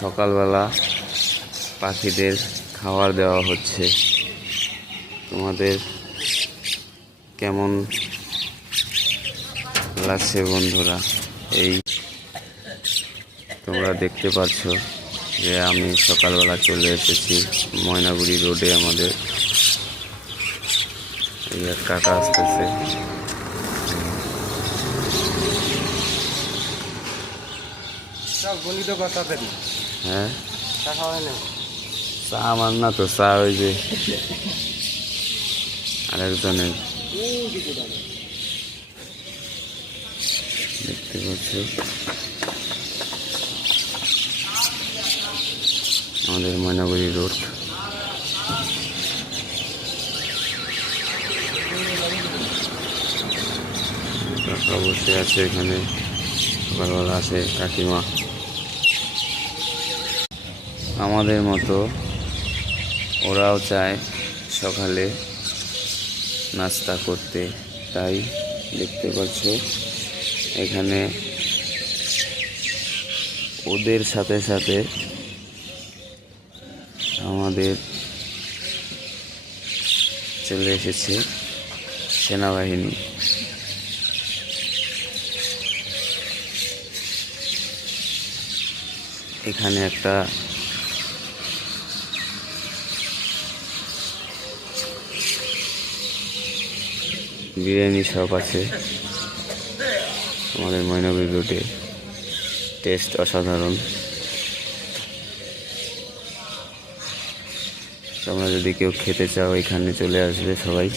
সকালবেলা পাখিদের খাবার দেওয়া হচ্ছে। তোমাদের কেমন লাগছে বন্ধুরা? এই তোমরা দেখতে পাচ্ছ যে আমি সকালবেলা চলে এসেছি ময়নাগুড়ি রোডে। আমাদের এই এক কাকা আসতেছে। হ্যাঁ, চা আমার না তো, চা ওই যে আরেকজনের। দেখতে পাচ্ছ আমাদের ময়নাগুড়ি রোড। কাকা বসে আছে এখানে, সকালবেলা আছে কাকিমা। আমাদের মতো ওরাও চায় সকালে নাস্তা করতে, তাই দেখতে পাচ্ছ এখানে ওদের সাথে সাথে আমাদের চলে এসেছে সেনাবাহিনী। এখানে একটা বিরিয়ানি শপ আছে আমাদের ময়নাগুড়ি রোডে, টেস্ট অসাধারণ। তোমরা যদি কেউ খেতে চাও এখানে চলে আসবে সবাই।